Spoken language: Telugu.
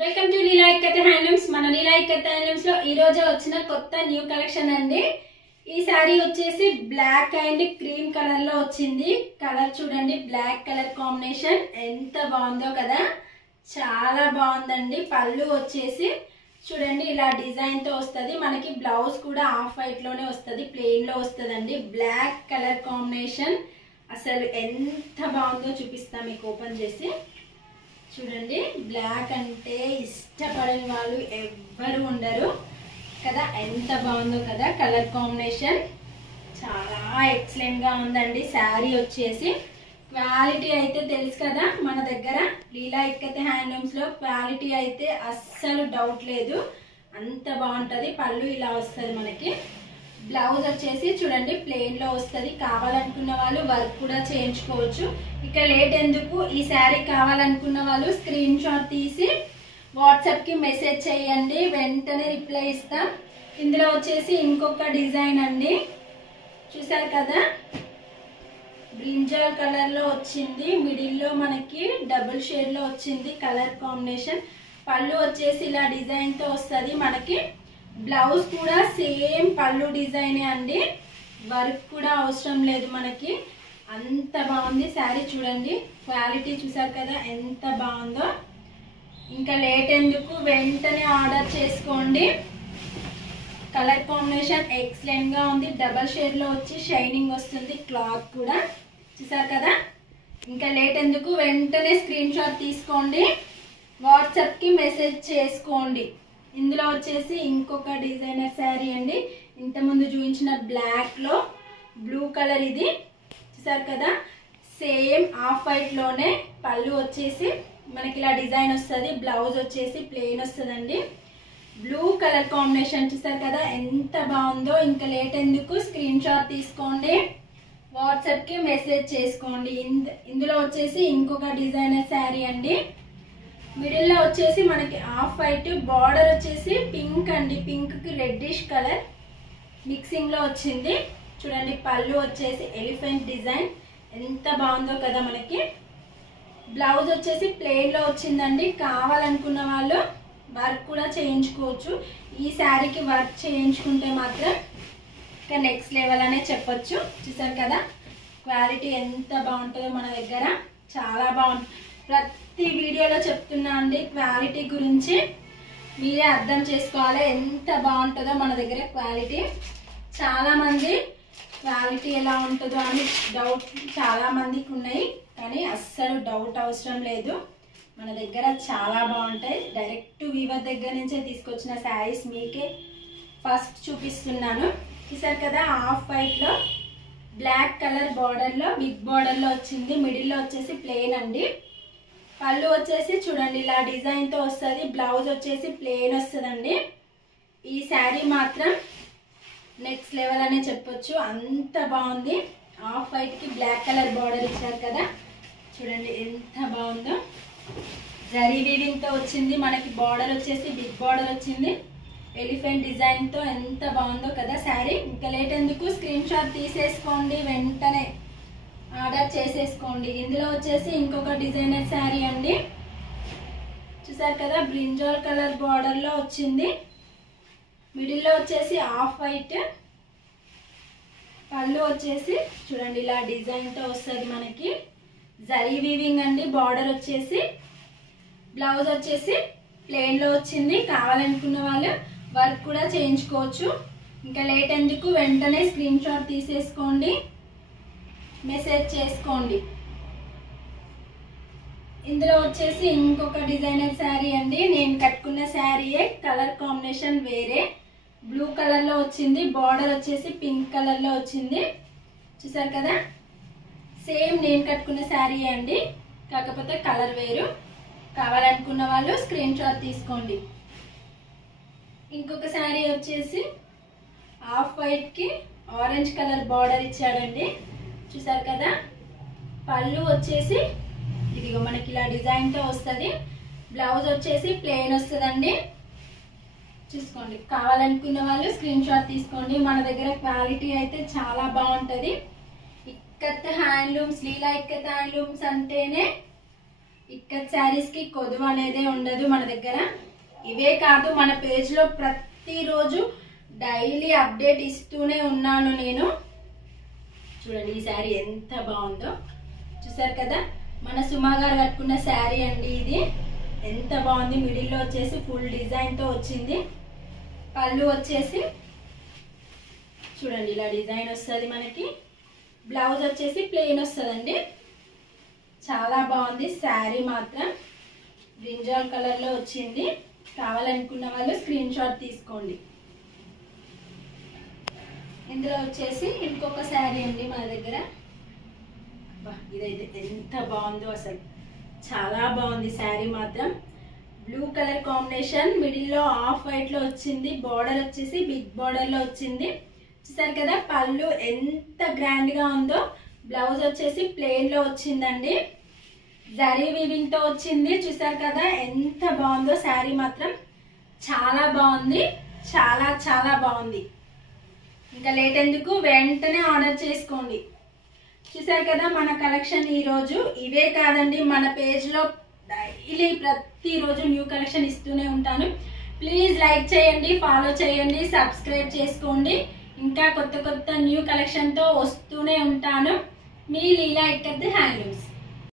Welcome to Leela ikat handlooms. మన లీలా ఇక్కత్ హ్యాండ్లూమ్స్ లో ఈ రోజు వచ్చిన కొత్త న్యూ కలెక్షన్ అండి. ఈ సారీ వచ్చేసి బ్లాక్ అండ్ క్రీమ్ కలర్ లో వచ్చింది. కలర్ చూడండి, బ్లాక్ కలర్ కాంబినేషన్ ఎంత బాగుందో కదా, చాలా బాగుందండి. పళ్ళు వచ్చేసి చూడండి ఇలా డిజైన్ తో వస్తుంది. మనకి బ్లౌజ్ కూడా ఆఫ్ వైట్ లోనే వస్తుంది, ప్లెయిన్ లో వస్తుందండి. బ్లాక్ కలర్ కాంబినేషన్ అసలు ఎంత బాగుందో చూపిస్తా మీకు ఓపెన్ చేసి. చూడండి, బ్లాక్ అంటే ఇష్టపడని వాళ్ళు ఎవ్వరు ఉండరు కదా, ఎంత బాగుందో కదా. కలర్ కాంబినేషన్ చాలా ఎక్సలెంట్ గా ఉందండి. శారీ వచ్చేసి క్వాలిటీ అయితే తెలుసు కదా, మన దగ్గర లీలా ఇక్కత్ హ్యాండ్లూమ్స్ లో క్వాలిటీ అయితే అస్సలు డౌట్ లేదు, అంత బాగుంటది. పళ్ళు ఇలా వస్తుంది మనకి. బ్లౌజ్ వచ్చేసి చూడండి ప్లెయిన్ లో వస్తుంది. కావాలనుకున్న వాళ్ళు వర్క్ కూడా చేయించుకోవచ్చు. ఇక లేట్ ఎందుకు, ఈ శారీ కావాలనుకున్న వాళ్ళు స్క్రీన్ షాట్ తీసి వాట్సాప్ కి మెసేజ్ చేయండి, వెంటనే రిప్లై ఇస్తాం. ఇందులో వచ్చేసి ఇంకొక డిజైన్ అండి, చూసారు కదా, బ్రింజాల్ కలర్ లో వచ్చింది. మిడిల్ లో మనకి డబుల్ షేడ్ లో వచ్చింది కలర్ కాంబినేషన్. పళ్ళు వచ్చేసి ఇలా డిజైన్ తో వస్తుంది మనకి. బ్లౌజ్ కూడా సేమ్ పళ్ళు డిజైనే అండి, వర్క్ కూడా అవసరం లేదు మనకి. అంత బాగుంది శారీ. చూడండి క్వాలిటీ చూసారు కదా ఎంత బాగుందో. ఇంకా లేట్ ఎందుకు, వెంటనే ఆర్డర్ చేసుకోండి. కలర్ కాంబినేషన్ ఎక్సలెంట్ గా ఉంది. డబల్ షేడ్ లో వచ్చి షైనింగ్ వస్తుంది క్లాత్ కూడా, చూసారు కదా. ఇంకా లేట్ ఎందుకు, వెంటనే స్క్రీన్ షాట్ తీసుకోండి, వాట్సాప్ కి మెసేజ్ చేసుకోండి. ఇందులో వచ్చేసి ఇంకొక డిజైనర్ శారీ అండి. ఇంతకుముందు చూపించిన బ్లాక్ లో బ్లూ కలర్, ఇది చూసారు కదా, సేమ్ ఆఫ్ వైట్ లోనే. పళ్ళు వచ్చేసి మనకి ఇలా డిజైన్ వస్తుంది, బ్లౌజ్ వచ్చేసి ప్లెయిన్ వస్తుందండి. బ్లూ కలర్ కాంబినేషన్ చూసారు కదా ఎంత బాగుందో. ఇంకా లేట్ ఎందుకు, స్క్రీన్ షాట్ తీసుకోండి, వాట్సాప్ కి మెసేజ్ చేసుకోండి. ఇందులో వచ్చేసి ఇంకొక డిజైనర్ శారీ అండి. మిడిల్ లో వచ్చేసి మనకి ఆఫ్ వైట్, బార్డర్ వచ్చేసి పింక్ అండి, పింక్ కి రెడ్డిష్ కలర్ మిక్సింగ్ లో వచ్చింది. చూడండి పళ్ళు వచ్చేసి ఎలిఫెంట్ డిజైన్ ఎంత బాగుందో కదా మనకి. బ్లౌజ్ వచ్చేసి ప్లెయిన్ లో వచ్చిందండి. కావాలనుకున్న వాళ్ళు వర్క్ కూడా చేయించుకోవచ్చు. ఈ శారీకి వర్క్ చేయించుకుంటే మాత్రం ఇంకా నెక్స్ట్ లెవెల్ అనే చెప్పొచ్చు. చూసారు కదా క్వాలిటీ ఎంత బాగుంటుందో మన దగ్గర, చాలా బాగుంటుంది. ప్రతి వీడియోలో చెప్తున్నా అండి క్వాలిటీ గురించి, మీరే అర్థం చేసుకోవాలి ఎంత బాగుంటుందో మన దగ్గర క్వాలిటీ. చాలా మంది క్వాలిటీ ఎలా ఉంటుందో అని డౌట్ చాలా మందికి ఉన్నాయి, కానీ అస్సలు డౌట్ అవసరం లేదు. మన దగ్గర చాలా బాగుంటాయి. డైరెక్ట్ వీవర్ దగ్గర నుంచే తీసుకొచ్చిన శారీస్ మీకే ఫస్ట్ చూపిస్తున్నాను. చూసారు కదా ఆఫ్ వైట్ లో బ్లాక్ కలర్ బార్డర్ లో బిగ్ బార్డర్ లో వచ్చింది. మిడిల్ లో వచ్చేసి ప్లెయిన్ అండి. పళ్ళు వచ్చేసి చూడండి ఇలా డిజైన్ తో వస్తుంది. బ్లౌజ్ వచ్చేసి ప్లెయిన్ వస్తుందండి. ఈ శారీ మాత్రం నెక్స్ట్ లెవెల్ అనే చెప్పొచ్చు, అంత బాగుంది. ఆఫ్ వైట్ కి బ్లాక్ కలర్ బార్డర్ ఇచ్చారు కదా, చూడండి ఎంత బాగుందో. జరీ వీవింగ్ తో వచ్చింది మనకి. బార్డర్ వచ్చేసి బిగ్ బార్డర్ వచ్చింది, ఎలిఫెంట్ డిజైన్ తో ఎంత బాగుందో కదా శారీ. ఇంకా లేట్ ఎందుకు, స్క్రీన్ షాట్ తీసేసుకోండి, వెంటనే ఆర్డర్ చేసేసుకోండి. ఇందులో వచ్చేసి ఇంకొక డిజైనర్ శారీ అండి. చూసారు కదా బ్రింజాల్ కలర్ బార్డర్ లో వచ్చింది. మిడిల్ లో వచ్చేసి ఆఫ్ వైట్. పళ్ళు వచ్చేసి చూడండి ఇలా డిజైన్ తో వస్తుంది మనకి. జరీ వీవింగ్ అండి. బార్డర్ వచ్చేసి, బ్లౌజ్ వచ్చేసి ప్లెయిన్ లో వచ్చింది. కావాలనుకున్న వాళ్ళు వర్క్ కూడా చేయించుకోవచ్చు. ఇంకా లేట్ ఎందుకు, వెంటనే స్క్రీన్ షాట్ తీసేసుకోండి, మెసేజ్ చేసుకోండి. ఇందులో వచ్చేసి ఇంకొక డిజైనర్ శారీ అండి. నేను కట్టుకున్న శారీయే, కలర్ కాంబినేషన్ వేరే. బ్లూ కలర్ లో వచ్చింది. బార్డర్ వచ్చేసి పింక్ కలర్ లో వచ్చింది. చూసారు కదా సేమ్ నేను కట్టుకున్న శారీ అండి, కాకపోతే కలర్ వేరు. కావాలనుకున్న వాళ్ళు స్క్రీన్ షాట్ తీసుకోండి. ఇంకొక శారీ వచ్చేసి ఆఫ్ వైట్ కి ఆరెంజ్ కలర్ బార్డర్ ఇచ్చాడండి. చూసారు కదా పళ్ళు వచ్చేసి ఇదిగో మనకి ఇలా డిజైన్ తో వస్తుంది. బ్లౌజ్ వచ్చేసి ప్లెయిన్ వస్తుందండి. చూసుకోండి, కావాలనుకున్న వాళ్ళు స్క్రీన్ షాట్ తీసుకోండి. మన దగ్గర క్వాలిటీ అయితే చాలా బాగుంటుంది. ఇక్కత్ హ్యాండ్లూమ్స్, లీలా ఇక్కత్ హ్యాండ్లూమ్స్ అంటేనే ఇక్కత్ శారీస్ కి కొదువు అనేది ఉండదు మన దగ్గర. ఇవే కాదు మన పేజ్ లో ప్రతిరోజు డైలీ అప్డేట్ ఇస్తూనే ఉన్నాను నేను. చూడండి ఈ శారీ ఎంత బాగుందో, చూసారు కదా. మన సుమా గారు కట్టుకున్న శారీ అండి ఇది. ఎంత బాగుంది, మిడిల్లో వచ్చేసి ఫుల్ డిజైన్ తో వచ్చింది. పళ్ళు వచ్చేసి చూడండి ఇలా డిజైన్ వస్తుంది మనకి. బ్లౌజ్ వచ్చేసి ప్లెయిన్ వస్తుందండి. చాలా బాగుంది శారీ మాత్రం. బ్రింజాల్ కలర్ లో వచ్చింది. కావాలనుకున్న వాళ్ళు స్క్రీన్ షాట్ తీసుకోండి. ఇందులో వచ్చేసి ఇంకొక శారీ అండి మన దగ్గర. ఇదైతే ఎంత బాగుందో అసలు, చాలా బాగుంది శారీ మాత్రం. బ్లూ కలర్ కాంబినేషన్, మిడిల్లో ఆఫ్ వైట్ లో వచ్చింది. బార్డర్ వచ్చేసి బిగ్ బార్డర్ లో వచ్చింది. చూసారు కదా పళ్ళు ఎంత గ్రాండ్ గా ఉందో. బ్లౌజ్ వచ్చేసి ప్లెయిన్ లో వచ్చిందండి. జరీ వీవింగ్ తో వచ్చింది. చూసారు కదా ఎంత బాగుందో శారీ మాత్రం. చాలా బాగుంది, చాలా చాలా బాగుంది. ఇంకా లేట్ ఎందుకు, వెంటనే ఆర్డర్ చేసుకోండి. చూసారు కదా మన కలెక్షన్ ఈరోజు. ఇవే కాదండి, మన పేజ్లో డైలీ ప్రతిరోజు న్యూ కలెక్షన్ ఇస్తూనే ఉంటాను. ప్లీజ్ లైక్ చేయండి, ఫాలో చేయండి, సబ్స్క్రైబ్ చేసుకోండి. ఇంకా కొత్త కొత్త న్యూ కలెక్షన్తో వస్తూనే ఉంటాను. మీ లీలా ఇక్కత్ హ్యాండ్లూమ్స్.